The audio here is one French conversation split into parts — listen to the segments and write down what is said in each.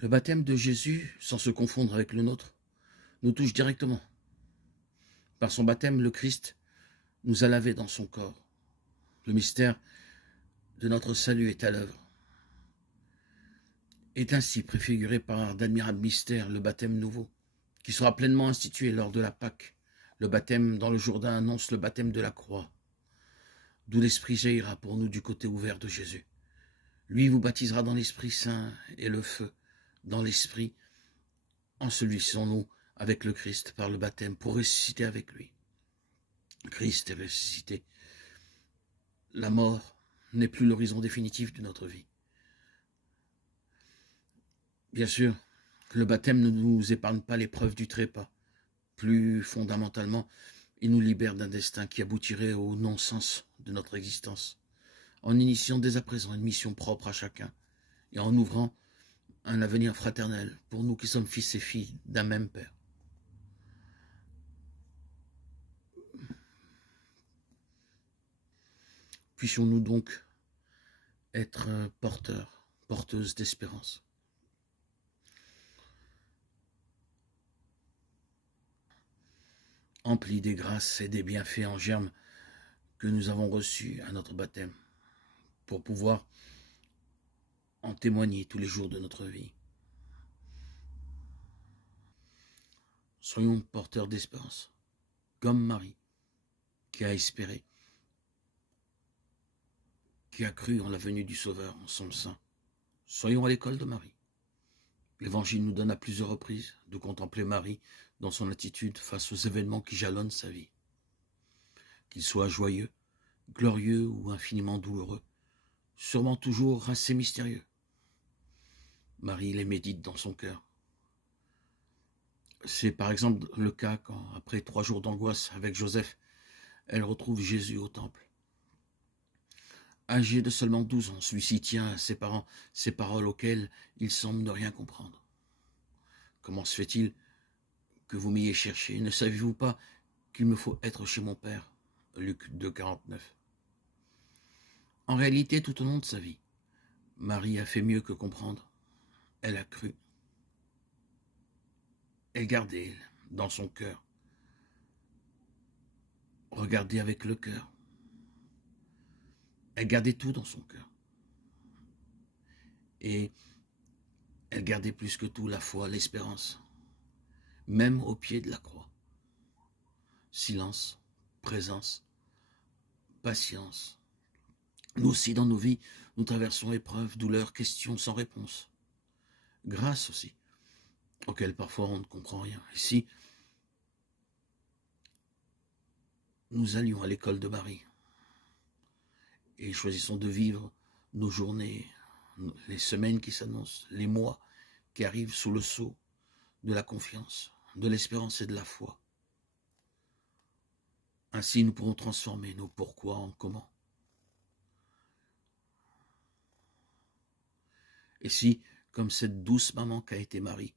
Le baptême de Jésus, sans se confondre avec le nôtre, nous touche directement. Par son baptême, le Christ nous a lavés dans son corps. Le mystère de notre salut est à l'œuvre. Est ainsi préfiguré par d'admirables mystères le baptême nouveau, qui sera pleinement institué lors de la Pâque. Le baptême dans le Jourdain annonce le baptême de la croix, d'où l'Esprit jaillira pour nous du côté ouvert de Jésus. Lui vous baptisera dans l'Esprit Saint et le feu, dans l'Esprit. Ensevelissons-nous avec le Christ par le baptême pour ressusciter avec lui. Christ est ressuscité. La mort n'est plus l'horizon définitif de notre vie. Bien sûr, le baptême ne nous épargne pas l'épreuve du trépas. Plus fondamentalement, il nous libère d'un destin qui aboutirait au non-sens de notre existence, en initiant dès à présent une mission propre à chacun et en ouvrant un avenir fraternel pour nous qui sommes fils et filles d'un même Père. Puissions-nous donc être porteuses d'espérance. Emplis des grâces et des bienfaits en germe que nous avons reçus à notre baptême, pour pouvoir en témoigner tous les jours de notre vie. Soyons porteurs d'espérance, comme Marie, qui a espéré, qui a cru en la venue du Sauveur en son sein. Soyons à l'école de Marie. L'Évangile nous donne à plusieurs reprises de contempler Marie dans son attitude face aux événements qui jalonnent sa vie. Qu'ils soient joyeux, glorieux ou infiniment douloureux, sûrement toujours assez mystérieux. Marie les médite dans son cœur. C'est par exemple le cas quand, après 3 jours d'angoisse avec Joseph, elle retrouve Jésus au temple. Âgé de seulement 12 ans, celui-ci tient à ses parents ces paroles auxquelles il semble ne rien comprendre. Comment se fait-il que vous m'ayez cherché? Ne savez-vous pas qu'il me faut être chez mon père? Luc 2, 49. En réalité, tout au long de sa vie, Marie a fait mieux que comprendre. Elle a cru. Elle gardait dans son cœur. Regardez avec le cœur. Elle gardait tout dans son cœur. Et elle gardait plus que tout la foi, l'espérance, même au pied de la croix. Silence, présence, patience. Nous aussi, dans nos vies, nous traversons épreuves, douleurs, questions sans réponse. Grâce aussi, auxquelles parfois on ne comprend rien. Et si nous allions à l'école de Marie et choisissons de vivre nos journées, les semaines qui s'annoncent, les mois qui arrivent sous le sceau de la confiance, de l'espérance et de la foi. Ainsi, nous pourrons transformer nos pourquoi en comment. Et si, comme cette douce maman qu'a été Marie,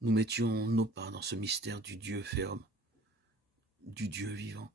nous mettions nos pas dans ce mystère du Dieu fait homme, du Dieu vivant,